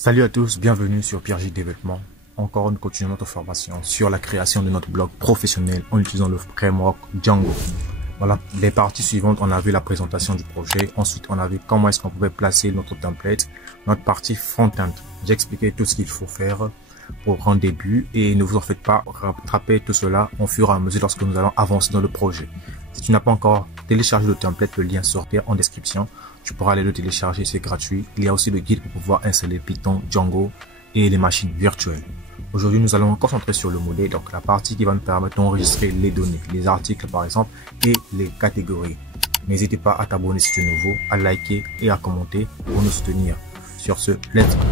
Salut à tous, bienvenue sur Pierre-J Développement. Encore nous continuons notre formation sur la création de notre blog professionnel en utilisant le framework Django. Voilà, les parties suivantes, on a vu la présentation du projet. Ensuite, on a vu comment est-ce qu'on pouvait placer notre template, notre partie front-end. J'ai expliqué tout ce qu'il faut faire pour un début et ne vous en faites pas, rattraper tout cela au fur et à mesure lorsque nous allons avancer dans le projet. Si tu n'as pas encore téléchargé le template, le lien sera en description. Tu pourras aller le télécharger, c'est gratuit. Il y a aussi le guide pour pouvoir installer Python, Django et les machines virtuelles. Aujourd'hui, nous allons nous concentrer sur le modèle, donc la partie qui va nous permettre d'enregistrer les données, les articles par exemple et les catégories. N'hésitez pas à t'abonner si tu es nouveau, à liker et à commenter pour nous soutenir. Sur ce, let's go.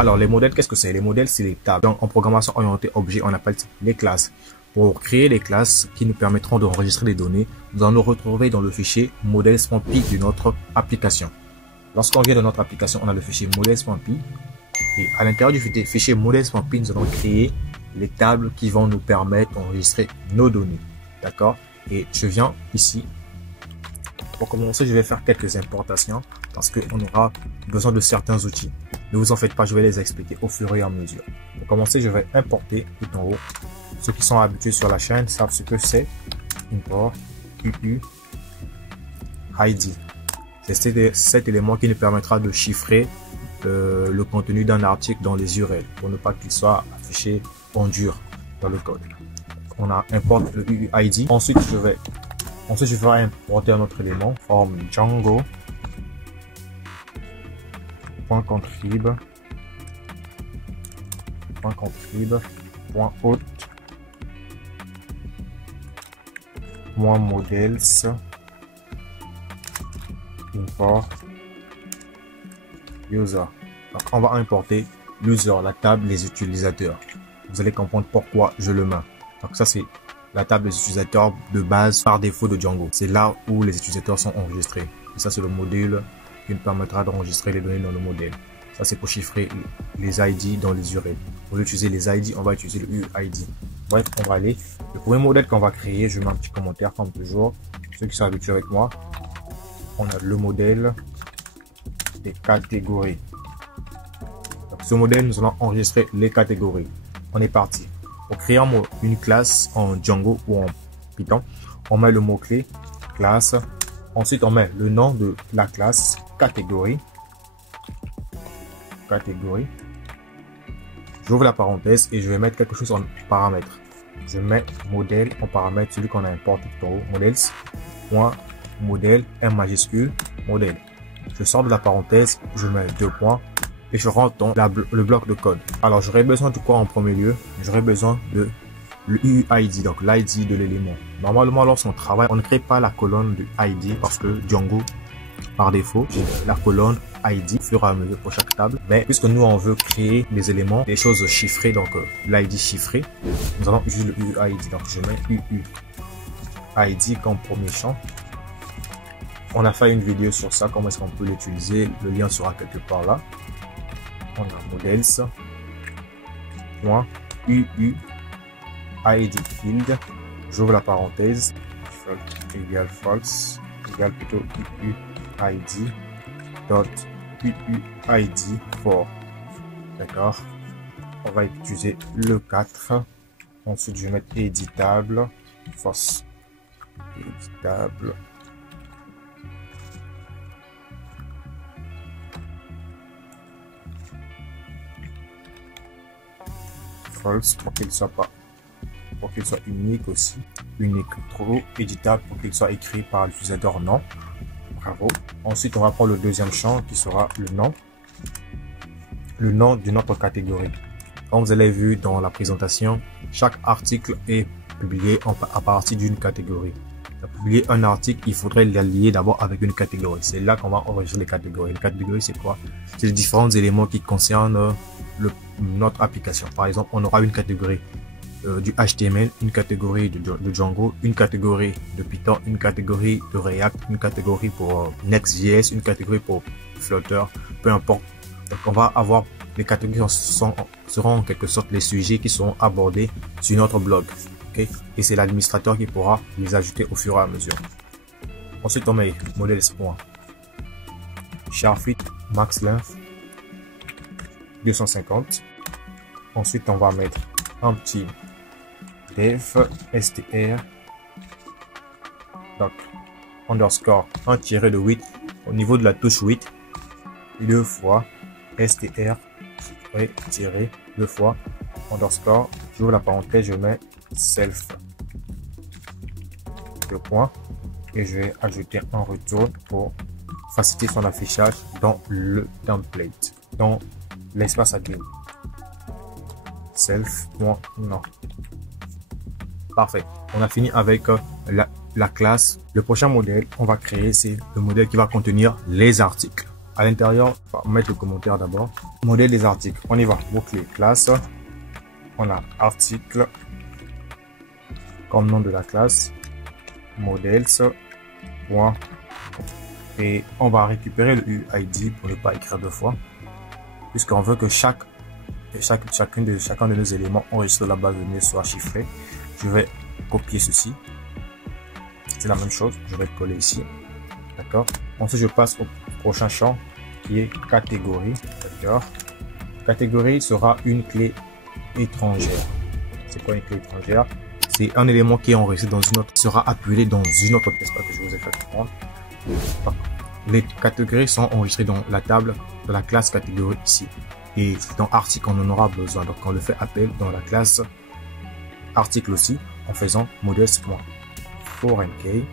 Alors, les modèles, qu'est-ce que c'est? Les modèles, c'est les tables. Donc, en programmation orientée objet, on appelle ça les classes. Pour créer les classes qui nous permettront d'enregistrer les données, nous allons nous retrouver dans le fichier models.py de notre application. Lorsqu'on vient dans notre application, on a le fichier models.py. Et à l'intérieur du fichier models.py, nous allons créer les tables qui vont nous permettre d'enregistrer nos données. D'accord? Et je viens ici. Pour commencer, je vais faire quelques importations parce qu'on aura besoin de certains outils. Ne vous en faites pas, je vais les expliquer au fur et à mesure. Pour commencer, je vais importer tout en haut. Ceux qui sont habitués sur la chaîne savent ce que c'est. Import UUID. C'est cet élément qui nous permettra de chiffrer le contenu d'un article dans les URL pour ne pas qu'il soit affiché en dur dans le code. On a importe le UUID. Ensuite, je vais importer un autre élément, forme Django. .contrib, .hôte, .models, import user. Donc on va importer l'user, la table, les utilisateurs. Vous allez comprendre pourquoi je le mets. Donc ça c'est la table des utilisateurs de base par défaut de Django. C'est là où les utilisateurs sont enregistrés. Et ça c'est le module qui nous permettra d'enregistrer les données dans le modèle. Ça, c'est pour chiffrer les ID dans les URL. Pour utiliser les ID, on va utiliser le UID. Bref, on va aller. Le premier modèle qu'on va créer, je mets un petit commentaire comme toujours. Ceux qui sont habitués avec moi, on a le modèle des catégories. Donc, ce modèle, nous allons enregistrer les catégories. On est parti. Pour créer une classe en Django ou en Python, on met le mot-clé classe. Ensuite, on met le nom de la classe catégorie. J'ouvre la parenthèse et je vais mettre quelque chose en paramètre. Je mets modèle en paramètre, celui qu'on a importé tout en haut, modèle, M majuscule, modèle. Je sors de la parenthèse, je mets 2 points et je rentre dans le bloc de code. Alors, j'aurais besoin de quoi en premier lieu? J'aurais besoin de le UID, donc l'ID de l'élément. Normalement, lorsqu'on travaille, on ne crée pas la colonne du ID parce que Django, par défaut, j'ai la colonne ID au fur et à mesure pour chaque table. Mais puisque nous, on veut créer des éléments, des choses chiffrées, donc l'ID chiffré, nous allons utiliser le UID. Donc, je mets UUID comme premier champ. On a fait une vidéo sur ça, comment est-ce qu'on peut l'utiliser. Le lien sera quelque part là. On a models. UUID field, j'ouvre la parenthèse, égale false, égale plutôt UUID dot UUID for. D'accord, on va utiliser le 4. Ensuite je vais mettre éditable, false, éditable, false pour qu'il soit unique aussi, unique true, éditable pour qu'il soit écrit par l'utilisateur non. Bravo. Ensuite on va prendre le deuxième champ qui sera le nom de notre catégorie. Comme vous avez vu dans la présentation, chaque article est publié à partir d'une catégorie. Pour publier un article, il faudrait l'allier d'abord avec une catégorie. C'est là qu'on va enregistrer les catégories. Les catégories, c'est quoi? C'est les différents éléments qui concernent notre application. Par exemple, on aura une catégorie du HTML, une catégorie de Django, une catégorie de Python, une catégorie de React, une catégorie pour Next.js, une catégorie pour Flutter, peu importe. Donc on va avoir les catégories seront en quelque sorte les sujets qui seront abordés sur notre blog. Okay? Et c'est l'administrateur qui pourra les ajouter au fur et à mesure. Ensuite, on met modèle Sharfit max length 250. Ensuite, on va mettre un petit def str donc underscore 1-8 au niveau de la touche 8 2 fois str tiré 2 fois underscore, j'ouvre la parenthèse, je mets self le point et je vais ajouter un retour pour faciliter son affichage dans le template, dans l'espace admin. Self point non. Parfait, on a fini avec la classe. Le prochain modèle on va créer, c'est le modèle qui va contenir les articles. À l'intérieur, on va mettre le commentaire d'abord. Modèle des articles, on y va. Mot-clé classe, on a article comme nom de la classe, modèles point, et on va récupérer le UID pour ne pas écrire deux fois, puisqu'on veut que chacun de nos éléments enregistrés dans la base de données soit chiffré. Je vais copier ceci, c'est la même chose, je vais le coller ici, d'accord. Ensuite je passe au prochain champ qui est catégorie, d'accord. Catégorie sera une clé étrangère. C'est quoi une clé étrangère? C'est un élément qui est enregistré dans une autre, sera appelé dans une autre pièce, que je vous ai fait comprendre. Les catégories sont enregistrées dans la table de la classe catégorie ici, et dans article on en aura besoin, donc on le fait appel dans la classe article aussi en faisant models.4nk.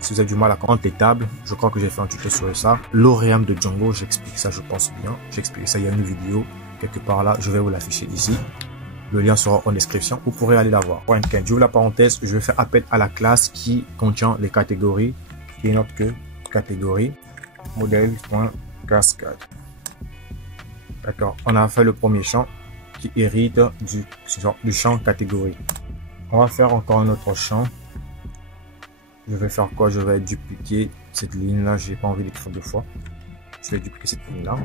Si vous avez du mal à comprendre les tables, je crois que j'ai fait un tuto sur ça. L'ORM de Django, j'explique ça, je pense bien. J'explique ça, il y a une vidéo quelque part là, je vais vous l'afficher ici. Le lien sera en description, vous pourrez aller la voir. J'ouvre la parenthèse, je vais faire appel à la classe qui contient les catégories, qui est notre que catégorie, modèle.cascade. D'accord, on a fait le premier champ qui hérite du champ catégorie. On va faire encore un autre champ. Je vais faire quoi? Je vais dupliquer cette ligne là, j'ai pas envie d'écrire deux fois. Je vais dupliquer cette ligne là.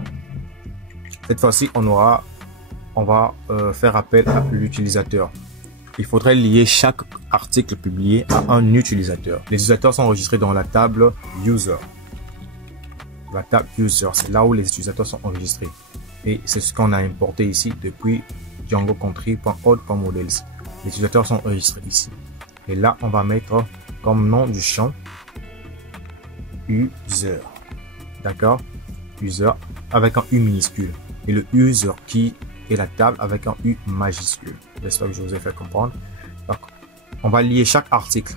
Cette fois-ci, on va faire appel à l'utilisateur. Il faudrait lier chaque article publié à un utilisateur. Les utilisateurs sont enregistrés dans la table user. La table user, c'est là où les utilisateurs sont enregistrés. Et c'est ce qu'on a importé ici depuis django-country.odd.models. Les utilisateurs sont enregistrés ici. Et là, on va mettre comme nom du champ user. D'accord? User avec un U minuscule. Et le user qui est la table avec un U majuscule. J'espère que je vous ai fait comprendre. Donc, on va lier chaque article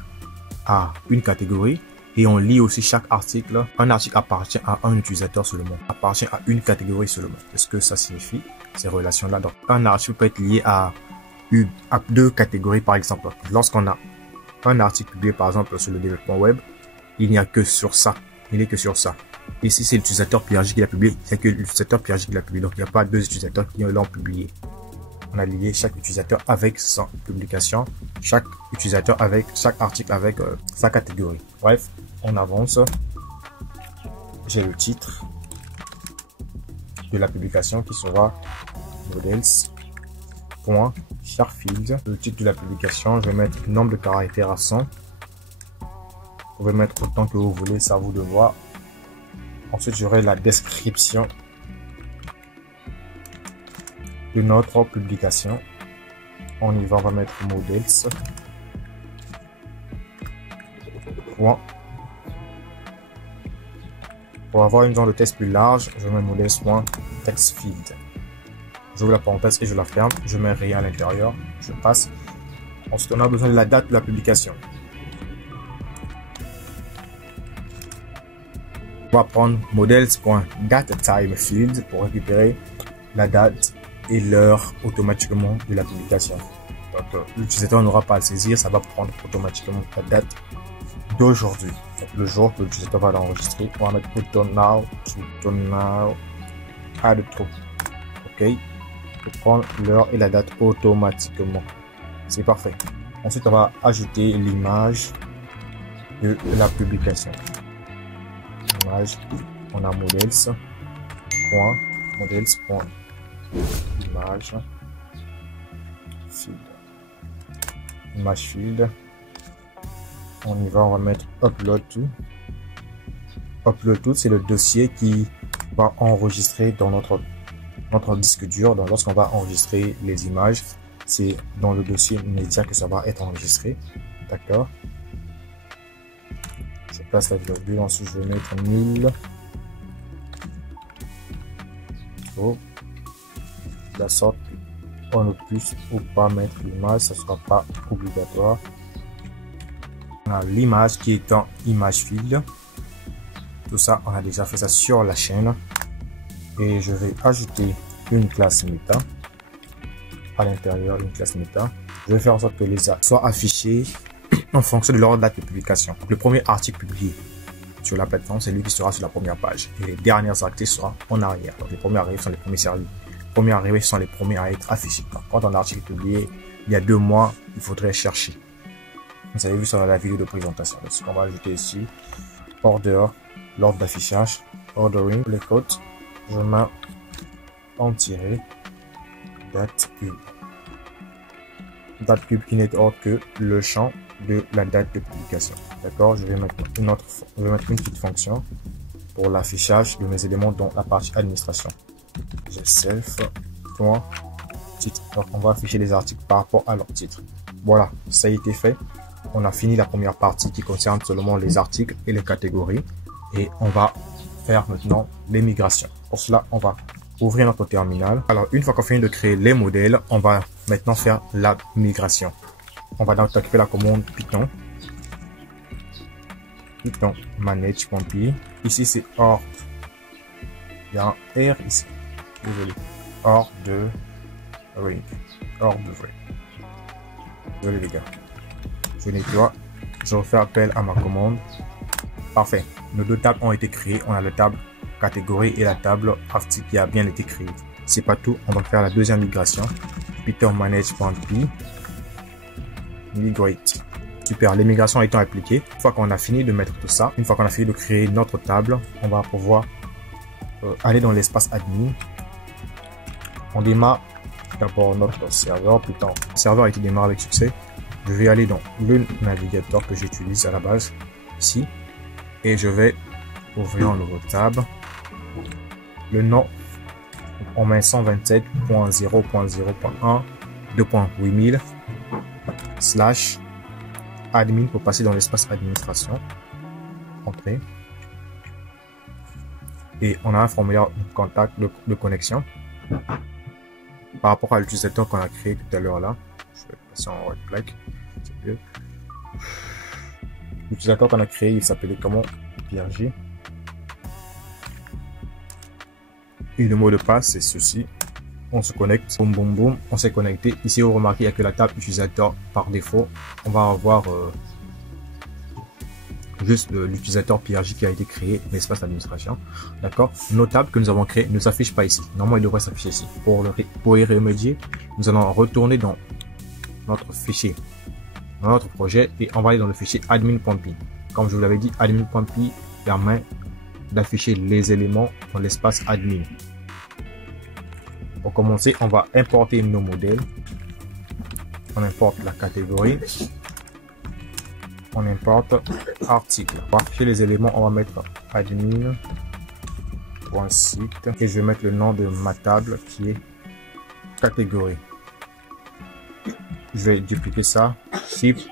à une catégorie et on lie aussi chaque article. Un article appartient à un utilisateur seulement, appartient à une catégorie seulement. Qu'est-ce que ça signifie, ces relations-là? Donc, un article peut être lié à deux catégories, par exemple. Lorsqu'on a un article publié, par exemple, sur le développement web, il n'y a que sur ça. Il n'est que sur ça. Ici, c'est l'utilisateur PRJ qui l'a publié. Il n'y a que l'utilisateur PRJ qui l'a publié. Donc, il n'y a pas deux utilisateurs qui l'ont publié. On a lié chaque utilisateur avec sa publication. Chaque utilisateur avec chaque article avec sa catégorie. Bref, on avance. J'ai le titre de la publication qui sera models.sharfield. Le titre de la publication, je vais mettre nombre de caractères à 100. Vous pouvez mettre autant que vous voulez, c'est à vous de voir. Ensuite, j'aurai la description de notre publication. On y va, on va mettre models. Point. Pour avoir une zone de test plus large, je mets models.textfield. J'ouvre la parenthèse et je la ferme. Je mets rien à l'intérieur. Je passe. Ensuite, on a besoin de la date de la publication. On va prendre models.dateTimeField pour récupérer la date et l'heure automatiquement de la publication. Donc, l'utilisateur n'aura pas à le saisir, ça va prendre automatiquement la date d'aujourd'hui. Le jour que l'utilisateur va l'enregistrer. On va mettre put now, add to. OK. Pour prendre l'heure et la date automatiquement. C'est parfait. Ensuite, on va ajouter l'image de la publication. On a models.image field. Image field. On y va, on va mettre upload to. Upload to, c'est le dossier qui va enregistrer dans notre disque dur. Donc, lorsqu'on va enregistrer les images, c'est dans le dossier média que ça va être enregistré. D'accord. Je place la virgule, ensuite je vais mettre 1000. De la sorte qu'on ne puisse ou pas mettre l'image, ça ne sera pas obligatoire. On a l'image qui est en image field. Tout ça, on a déjà fait ça sur la chaîne. Et je vais ajouter une classe meta. À l'intérieur, une classe meta. Je vais faire en sorte que les articles soient affichés en fonction de leur date de publication. Le premier article publié sur la plateforme, c'est lui qui sera sur la première page. Et les derniers articles seront en arrière. Donc les premiers arrivés sont les premiers servis. Les premiers arrivés sont les premiers à être affichés. Donc, quand un article est publié il y a 2 mois, il faudrait chercher. Vous avez vu sur la vidéo de présentation. Donc, ce qu'on va ajouter ici, order, l'ordre d'affichage, ordering, les codes, je mets en tiré, date cube. Date cube qui n'est autre que le champ de la date de publication. D'accord, je vais mettre une petite fonction pour l'affichage de mes éléments dans la partie administration. J'ai self titre. Donc on va afficher les articles par rapport à leur titre. Voilà, ça a été fait. On a fini la première partie qui concerne seulement les articles et les catégories. Et on va faire maintenant les migrations. Pour cela, on va ouvrir notre terminal. Alors, une fois qu'on finit de créer les modèles, on va maintenant faire la migration. On va donc activer la commande Python. Python manage.py. Ici, c'est hors. Il y a un R ici. Désolé. Hors de ring. Hors de vrai. Désolé les gars. Je nettoie. Je refais appel à ma commande. Parfait. Nos 2 tables ont été créées. On a la table catégorie et la table article qui a bien été créée. C'est pas tout. On va faire la deuxième migration. Python manage.py. Migrate. Super. Les migrations étant appliquées. Une fois qu'on a fini de mettre tout ça, une fois qu'on a fini de créer notre table, on va pouvoir aller dans l'espace admin. On démarre d'abord notre serveur. Python. Le serveur a été démarré avec succès. Je vais aller dans le navigateur que j'utilise à la base ici et je vais ouvrir une nouvelle table. Le nom, on met 127.0.0.1 2.8000 slash admin pour passer dans l'espace administration. Entrée. Et on a un formulaire de contact de connexion par rapport à l'utilisateur qu'on a créé tout à l'heure là. Je vais passer en white black. L'utilisateur qu'on a créé, il s'appelait comment? Pierre. Et le mot de passe, c'est ceci. On se connecte. Boum, boum, boum. On s'est connecté. Ici, vous remarquez, il n'y a que la table utilisateur par défaut. On va avoir juste l'utilisateur PRJ qui a été créé, l'espace d'administration. D'accord. Nos tables que nous avons créées ne s'affichent pas ici. Normalement, il devrait s'afficher ici. Pour y remédier, nous allons retourner dans notre fichier, dans notre projet, et on va aller dans le fichier admin.py. Comme je vous l'avais dit, admin.py permet d'afficher les éléments dans l'espace admin. Pour commencer, on va importer nos modèles. On importe la catégorie. On importe article. Pour afficher les éléments, on va mettre admin.site et je vais mettre le nom de ma table qui est catégorie. Je vais dupliquer ça, Shift.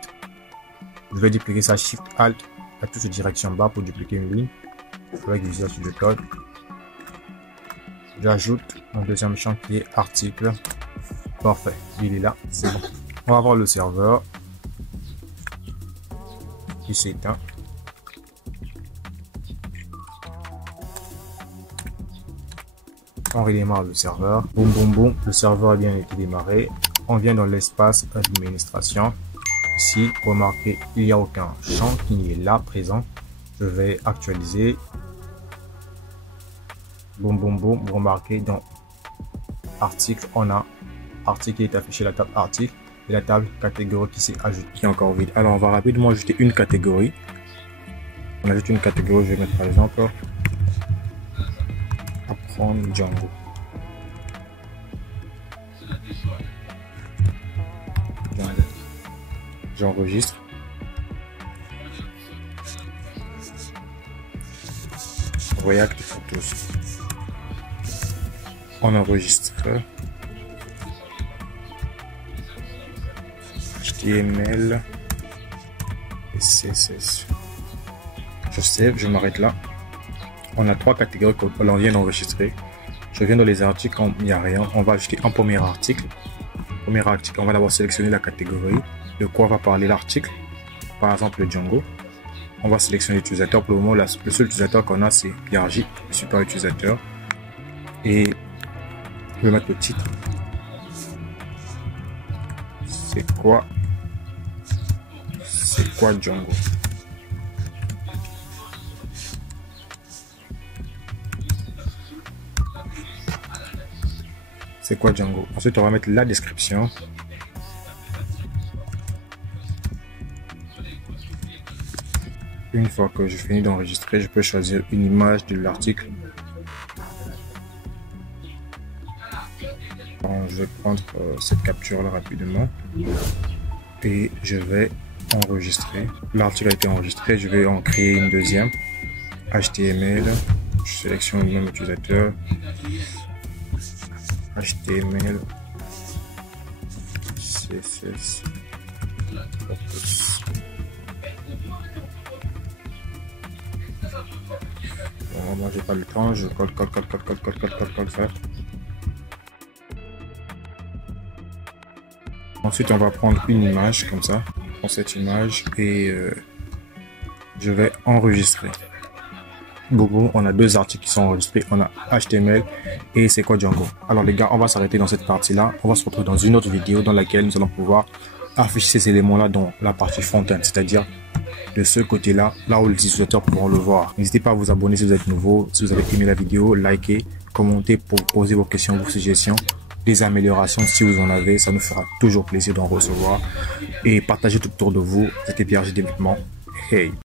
Je vais dupliquer ça, Shift Alt à toute direction bas pour dupliquer une ligne avec Visual Studio Code. J'ajoute mon deuxième champ qui est article. Parfait, il est là, c'est bon. On va voir le serveur qui s'éteint. On redémarre le serveur. Boum boum boum, le serveur a bien été démarré. On vient dans l'espace administration. Ici, remarquez, il n'y a aucun champ qui est là présent. Je vais actualiser. Boum boum boum, vous remarquez dans article, on a article qui est affiché, la table article et la table catégorie qui s'est ajoutée, qui est encore vide. Alors on va rapidement ajouter une catégorie. On ajoute une catégorie, je vais mettre par exemple apprendre Django. J'enregistre. React Photos. On enregistre. HTML et CSS. Je save, je m'arrête là. On a 3 catégories que l'on vient d'enregistrer. Je viens dans les articles, il n'y a rien. On va ajouter un premier article. Premier article, on va d'abord sélectionner la catégorie. De quoi va parler l'article. Par exemple, le Django. On va sélectionner l'utilisateur. Pour le moment, le seul utilisateur qu'on a, c'est Pierre-J, le super utilisateur. Et je vais mettre le titre. C'est quoi Django? C'est quoi Django? Ensuite, on va mettre la description. Une fois que je finis d'enregistrer, je peux choisir une image de l'article. Je vais prendre cette capture là rapidement et je vais enregistrer. L'article a été enregistré, je vais en créer une deuxième. HTML, je sélectionne le même utilisateur. HTML, CSS, bon, moi j'ai pas le temps, je colle ça. Ensuite on va prendre une image comme ça, je prends cette image et je vais enregistrer. Boum, on a 2 articles qui sont enregistrés, on a HTML et c'est quoi Django. Alors les gars, on va s'arrêter dans cette partie là, on va se retrouver dans une autre vidéo dans laquelle nous allons pouvoir afficher ces éléments là dans la partie front-end, c'est-à-dire de ce côté là, là où les utilisateurs pourront le voir. N'hésitez pas à vous abonner si vous êtes nouveau, si vous avez aimé la vidéo, likez, commentez pour poser vos questions, vos suggestions, des améliorations si vous en avez, ça nous fera toujours plaisir d'en recevoir et partagez tout autour de vous. C'était Pierre-J Développement. Hey.